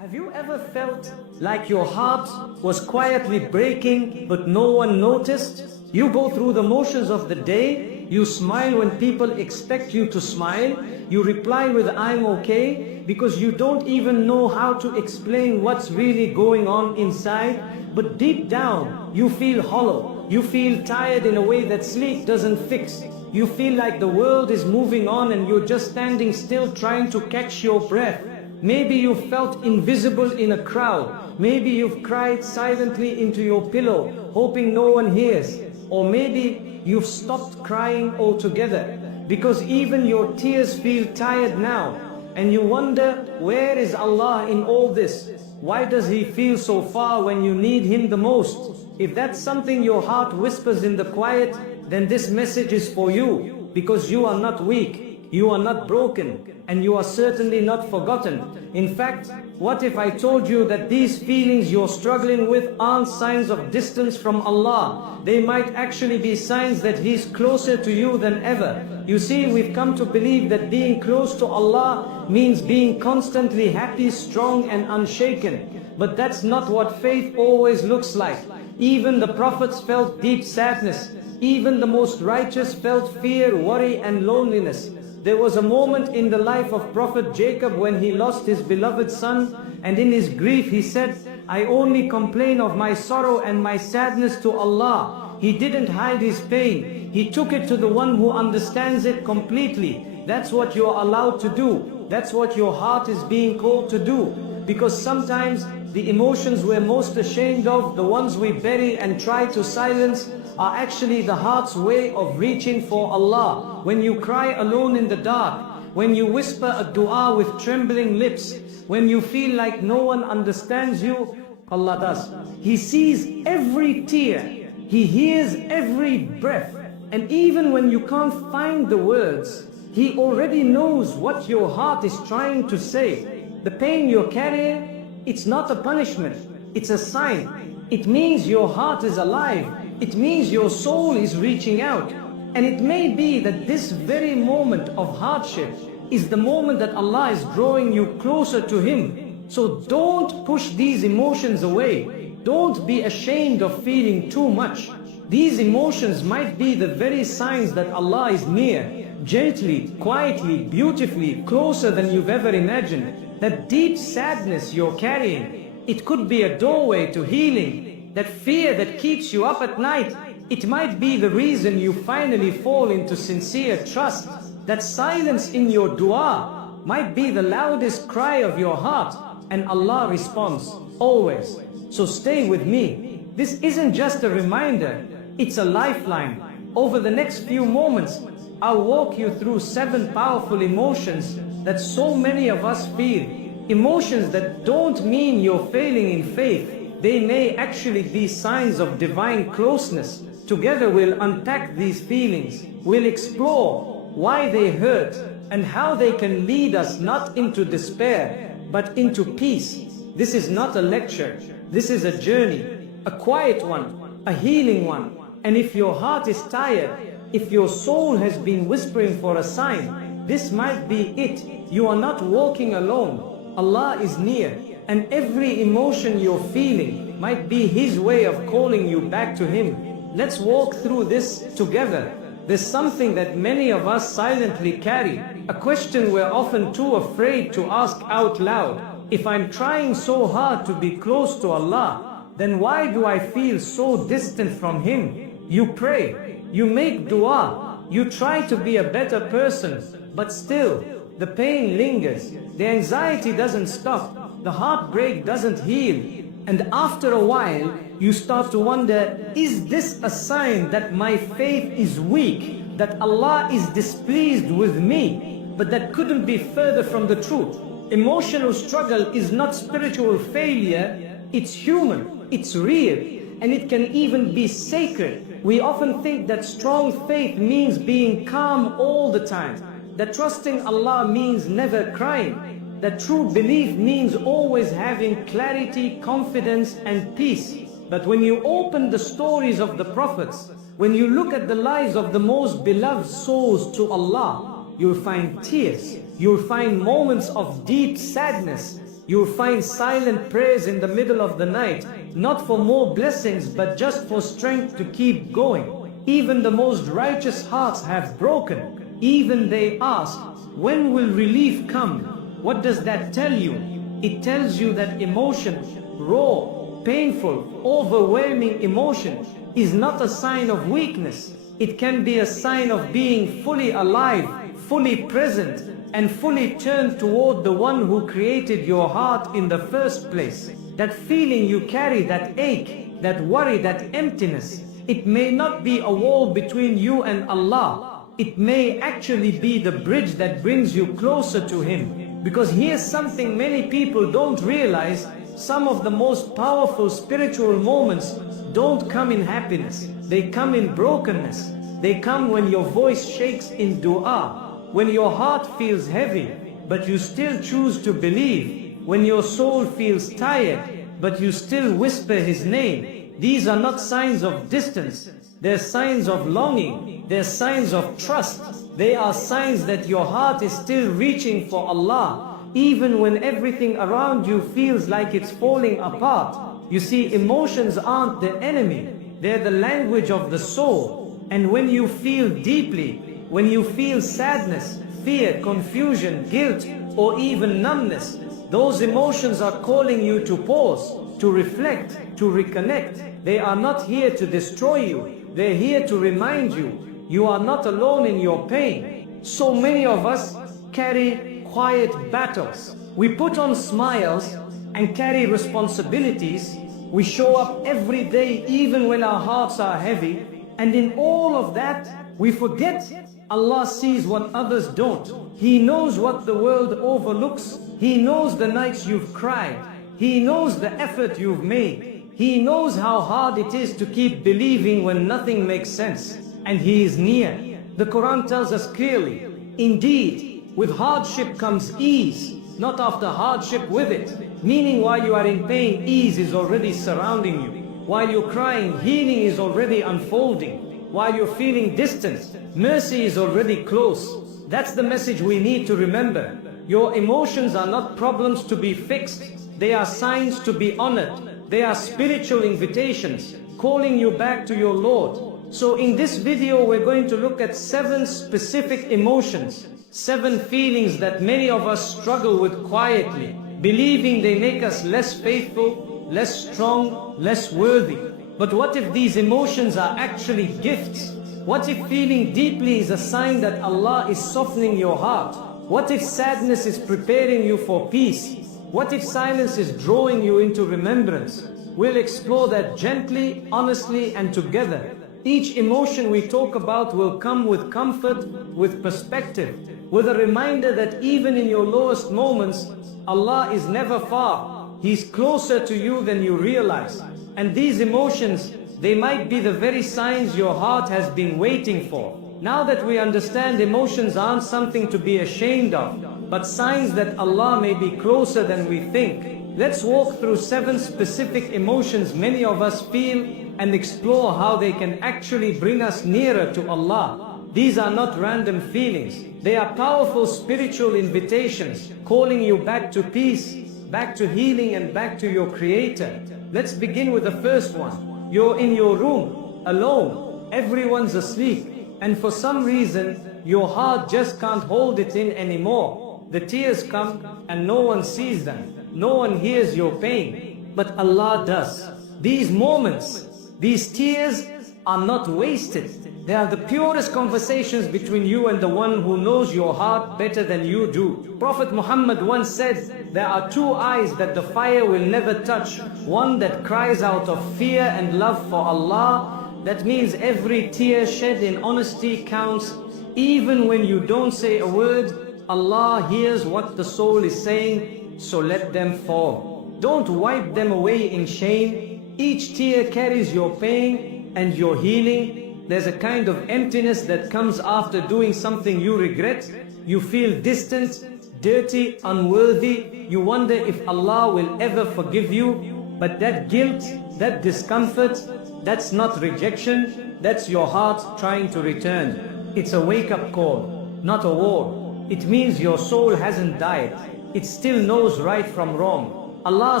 Have you ever felt like your heart was quietly breaking but no one noticed? You go through the motions of the day, you smile when people expect you to smile, you reply with "I'm okay" because you don't even know how to explain what's really going on inside, but deep down you feel hollow, you feel tired in a way that sleep doesn't fix. You feel like the world is moving on and you're just standing still trying to catch your breath. Maybe you felt invisible in a crowd. Maybe you've cried silently into your pillow, hoping no one hears. Or maybe you've stopped crying altogether, because even your tears feel tired now. And you wonder, where is Allah in all this? Why does He feel so far when you need Him the most? If that's something your heart whispers in the quiet, then this message is for you, because you are not weak. You are not broken, and you are certainly not forgotten. In fact, what if I told you that these feelings you're struggling with aren't signs of distance from Allah? They might actually be signs that He's closer to you than ever. You see, we've come to believe that being close to Allah means being constantly happy, strong and unshaken. But that's not what faith always looks like. Even the prophets felt deep sadness. Even the most righteous felt fear, worry and loneliness. There was a moment in the life of Prophet Jacob when he lost his beloved son, and in his grief he said, "I only complain of my sorrow and my sadness to Allah." He didn't hide his pain. He took it to the one who understands it completely. That's what you're allowed to do. That's what your heart is being called to do. Because sometimes the emotions we're most ashamed of, the ones we bury and try to silence, are actually the heart's way of reaching for Allah. When you cry alone in the dark, when you whisper a dua with trembling lips, when you feel like no one understands you, Allah does. He sees every tear. He hears every breath. And even when you can't find the words, He already knows what your heart is trying to say. The pain you're carrying, it's not a punishment, it's a sign. It means your heart is alive. It means your soul is reaching out. And it may be that this very moment of hardship is the moment that Allah is drawing you closer to Him. So don't push these emotions away. Don't be ashamed of feeling too much. These emotions might be the very signs that Allah is near, gently, quietly, beautifully, closer than you've ever imagined. That deep sadness you're carrying, it could be a doorway to healing. That fear that keeps you up at night, it might be the reason you finally fall into sincere trust. That silence in your dua might be the loudest cry of your heart, and Allah responds, always. So stay with me. This isn't just a reminder, it's a lifeline. Over the next few moments, I'll walk you through 7 powerful emotions that so many of us feel. Emotions that don't mean you're failing in faith. They may actually be signs of divine closeness. Together we'll unpack these feelings. We'll explore why they hurt and how they can lead us not into despair, but into peace. This is not a lecture. This is a journey, a quiet one, a healing one. And if your heart is tired, if your soul has been whispering for a sign, this might be it. You are not walking alone. Allah is near. And every emotion you're feeling might be His way of calling you back to Him. Let's walk through this together. There's something that many of us silently carry, a question we're often too afraid to ask out loud. If I'm trying so hard to be close to Allah, then why do I feel so distant from Him? You pray, you make dua, you try to be a better person, but still, the pain lingers, the anxiety doesn't stop. The heartbreak doesn't heal. And after a while, you start to wonder, is this a sign that my faith is weak? That Allah is displeased with me? But that couldn't be further from the truth. Emotional struggle is not spiritual failure. It's human, it's real, and it can even be sacred. We often think that strong faith means being calm all the time. That trusting Allah means never crying. That true belief means always having clarity, confidence and peace. But when you open the stories of the prophets, when you look at the lives of the most beloved souls to Allah, you'll find tears, you'll find moments of deep sadness, You'll find silent prayers in the middle of the night, not for more blessings, but just for strength to keep going. Even the most righteous hearts have broken. Even they ask, when will relief come? What does that tell you? It tells you that emotion, raw, painful, overwhelming emotion, is not a sign of weakness. It can be a sign of being fully alive, fully present, and fully turned toward the one who created your heart in the first place. That feeling you carry, that ache, that worry, that emptiness, it may not be a wall between you and Allah. It may actually be the bridge that brings you closer to Him. Because here's something many people don't realize: some of the most powerful spiritual moments don't come in happiness. They come in brokenness. They come when your voice shakes in dua, when your heart feels heavy, but you still choose to believe, when your soul feels tired, but you still whisper His name. These are not signs of distance. They're signs of longing. They're signs of trust. They are signs that your heart is still reaching for Allah, even when everything around you feels like it's falling apart. You see, emotions aren't the enemy. They're the language of the soul. And when you feel deeply, when you feel sadness, fear, confusion, guilt, or even numbness, those emotions are calling you to pause, to reflect, to reconnect. They are not here to destroy you. They're here to remind you you are not alone in your pain. So many of us carry quiet battles. We put on smiles and carry responsibilities. We show up every day even when our hearts are heavy. And in all of that, we forget Allah sees what others don't. He knows what the world overlooks. He knows the nights you've cried. He knows the effort you've made. He knows how hard it is to keep believing when nothing makes sense. And He is near. The Quran tells us clearly, indeed, with hardship comes ease, not after hardship with it. Meaning, while you are in pain, ease is already surrounding you. While you're crying, healing is already unfolding. While you're feeling distant, mercy is already close. That's the message we need to remember. Your emotions are not problems to be fixed. They are signs to be honored. They are spiritual invitations calling you back to your Lord. So in this video, we're going to look at 7 specific emotions, 7 feelings that many of us struggle with quietly, believing they make us less faithful, less strong, less worthy. But what if these emotions are actually gifts? What if feeling deeply is a sign that Allah is softening your heart? What if sadness is preparing you for peace? What if silence is drawing you into remembrance? We'll explore that gently, honestly, and together. Each emotion we talk about will come with comfort, with perspective, with a reminder that even in your lowest moments, Allah is never far. He's closer to you than you realize. And these emotions, they might be the very signs your heart has been waiting for. Now that we understand emotions aren't something to be ashamed of, but signs that Allah may be closer than we think, let's walk through 7 specific emotions many of us feel and explore how they can actually bring us nearer to Allah. These are not random feelings. They are powerful spiritual invitations calling you back to peace, back to healing, and back to your Creator. Let's begin with the first one. You're in your room, alone. Everyone's asleep. And for some reason, your heart just can't hold it in anymore. The tears come and no one sees them. No one hears your pain. But Allah does. These moments, these tears are not wasted. They are the purest conversations between you and the one who knows your heart better than you do. Prophet Muhammad once said, there are 2 eyes that the fire will never touch. One that cries out of fear and love for Allah. That means every tear shed in honesty counts. Even when you don't say a word, Allah hears what the soul is saying, so let them fall. Don't wipe them away in shame. Each tear carries your pain and your healing. There's a kind of emptiness that comes after doing something you regret. You feel distant, dirty, unworthy. You wonder if Allah will ever forgive you. But that guilt, that discomfort, that's not rejection. That's your heart trying to return. It's a wake-up call, not a war. It means your soul hasn't died. it still knows right from wrong. Allah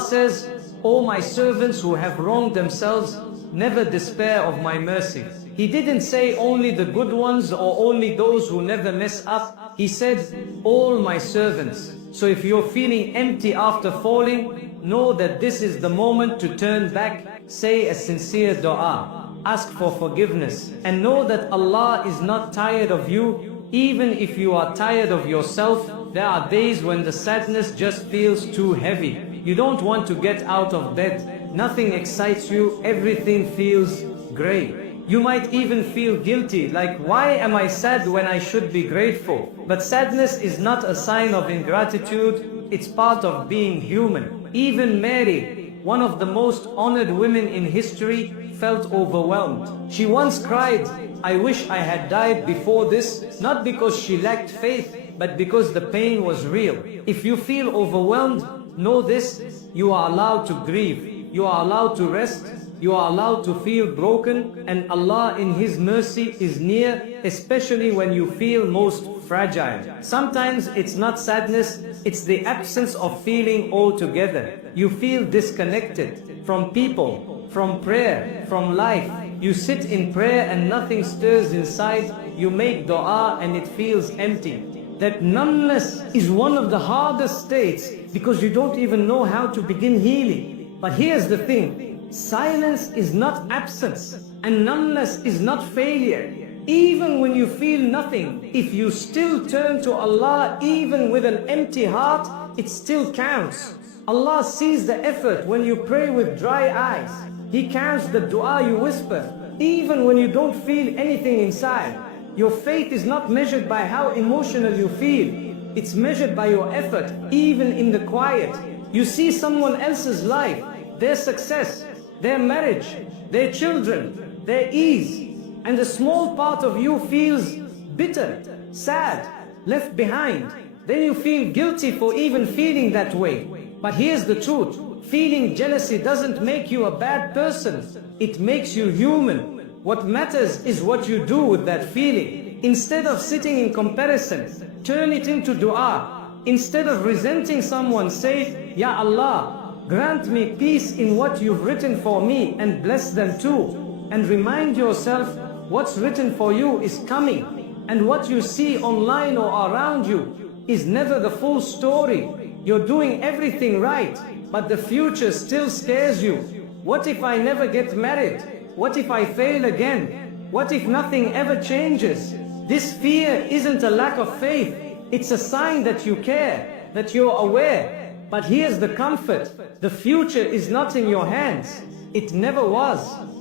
says, "O my servants who have wronged themselves, never despair of my mercy." He didn't say only the good ones or only those who never mess up. He said, all my servants. So if you're feeling empty after falling, know that this is the moment to turn back, say a sincere dua, ask for forgiveness, and know that Allah is not tired of you. Even if you are tired of yourself, there are days when the sadness just feels too heavy. You don't want to get out of bed. Nothing excites you, everything feels grey. You might even feel guilty, like why am I sad when I should be grateful? But sadness is not a sign of ingratitude, it's part of being human. Even Mary, one of the most honored women in history, felt overwhelmed. She once cried, "I wish I had died before this," not because she lacked faith, but because the pain was real. If you feel overwhelmed, know this, you are allowed to grieve, you are allowed to rest, you are allowed to feel broken, and Allah in His mercy is near, especially when you feel most fragile. Sometimes it's not sadness, it's the absence of feeling altogether. You feel disconnected from people, from prayer, from life. You sit in prayer and nothing stirs inside. You make dua and it feels empty. That numbness is one of the hardest states because you don't even know how to begin healing. But here's the thing. Silence is not absence, and numbness is not failure. Even when you feel nothing, if you still turn to Allah, even with an empty heart, it still counts. Allah sees the effort when you pray with dry eyes. He counts the dua you whisper, even when you don't feel anything inside. Your faith is not measured by how emotional you feel. It's measured by your effort, even in the quiet. You see someone else's life, their success, their marriage, their children, their ease, and a small part of you feels bitter, sad, left behind. Then you feel guilty for even feeling that way. But here's the truth. Feeling jealousy doesn't make you a bad person. It makes you human. What matters is what you do with that feeling. Instead of sitting in comparison, turn it into dua. Instead of resenting someone, say, "Ya Allah, grant me peace in what you've written for me and bless them too." And remind yourself, what's written for you is coming. And what you see online or around you is never the full story. You're doing everything right, but the future still scares you. What if I never get married? What if I fail again? What if nothing ever changes? This fear isn't a lack of faith. It's a sign that you care, that you're aware. But here's the comfort. The future is not in your hands. It never was.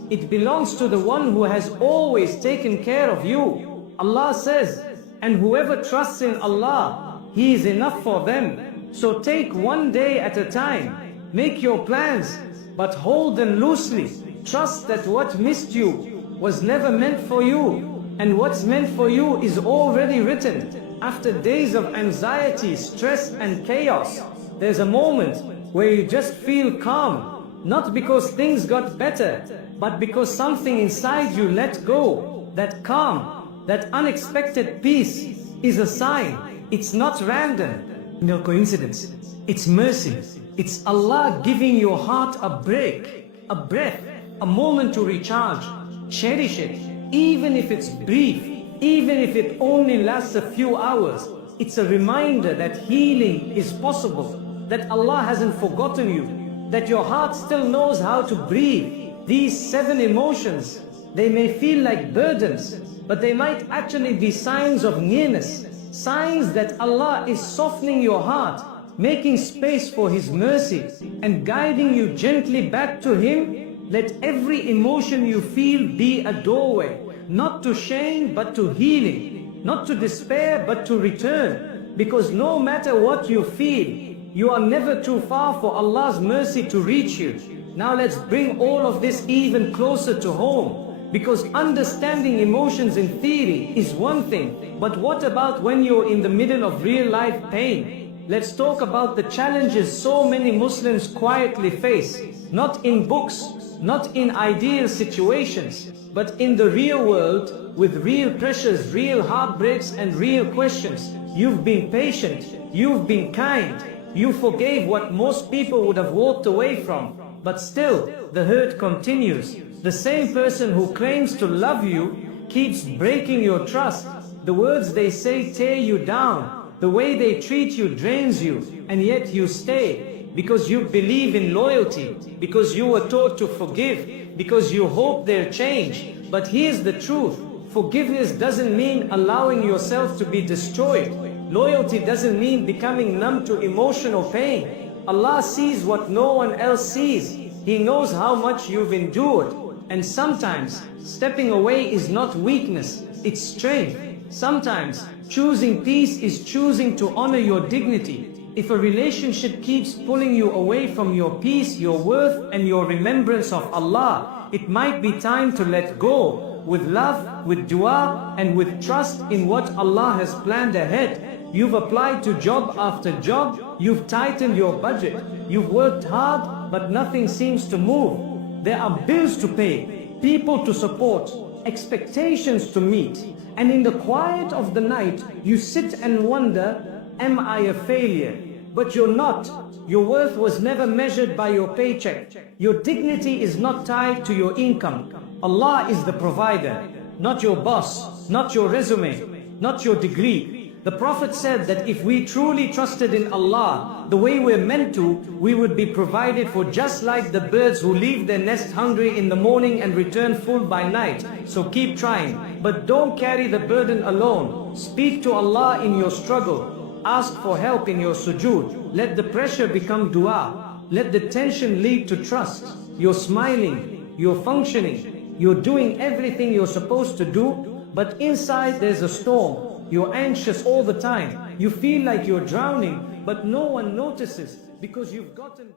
It belongs to the one who has always taken care of you. Allah says, "And whoever trusts in Allah, He is enough for them." So take one day at a time. Make your plans, but hold them loosely. Trust that what missed you was never meant for you. And what's meant for you is already written. After days of anxiety, stress and chaos, there's a moment where you just feel calm. Not because things got better, but because something inside you let go. That calm, that unexpected peace is a sign. It's not random, no coincidence. It's mercy. It's Allah giving your heart a break, a breath, a moment to recharge. Cherish it, even if it's brief, even if it only lasts a few hours. It's a reminder that healing is possible, that Allah hasn't forgotten you, that your heart still knows how to breathe. These 7 emotions, they may feel like burdens, but they might actually be signs of nearness, signs that Allah is softening your heart, making space for His mercy, and guiding you gently back to Him. Let every emotion you feel be a doorway, not to shame but to healing, not to despair but to return. Because no matter what you feel, you are never too far for Allah's mercy to reach you. Now let's bring all of this even closer to home. Because understanding emotions in theory is one thing, but what about when you're in the middle of real life pain? Let's talk about the challenges so many Muslims quietly face, not in books, not in ideal situations, but in the real world, with real pressures, real heartbreaks and real questions. You've been patient, you've been kind, You forgave what most people would have walked away from. But still, the hurt continues. The same person who claims to love you keeps breaking your trust. The words they say tear you down. The way they treat you drains you. And yet you stay. Because you believe in loyalty. Because you were taught to forgive. Because you hope they'll change. But here's the truth. Forgiveness doesn't mean allowing yourself to be destroyed. Loyalty doesn't mean becoming numb to emotional pain. Allah sees what no one else sees. He knows how much you've endured. And sometimes, stepping away is not weakness, it's strength. Sometimes, choosing peace is choosing to honor your dignity. If a relationship keeps pulling you away from your peace, your worth, and your remembrance of Allah, it might be time to let go. With love, with dua, and with trust in what Allah has planned ahead. You've applied to job after job, you've tightened your budget, you've worked hard, but nothing seems to move. There are bills to pay, people to support, expectations to meet. And in the quiet of the night, you sit and wonder, am I a failure? But you're not. Your worth was never measured by your paycheck. Your dignity is not tied to your income. Allah is the provider, not your boss, not your resume, not your degree. The Prophet said that if we truly trusted in Allah the way we're meant to, we would be provided for just like the birds who leave their nest hungry in the morning and return full by night. So keep trying, but don't carry the burden alone. Speak to Allah in your struggle. Ask for help in your sujood. Let the pressure become dua. Let the tension lead to trust. You're smiling, you're functioning, you're doing everything you're supposed to do, but inside there's a storm. You're anxious all the time. You feel like you're drowning, but no one notices because you've gotten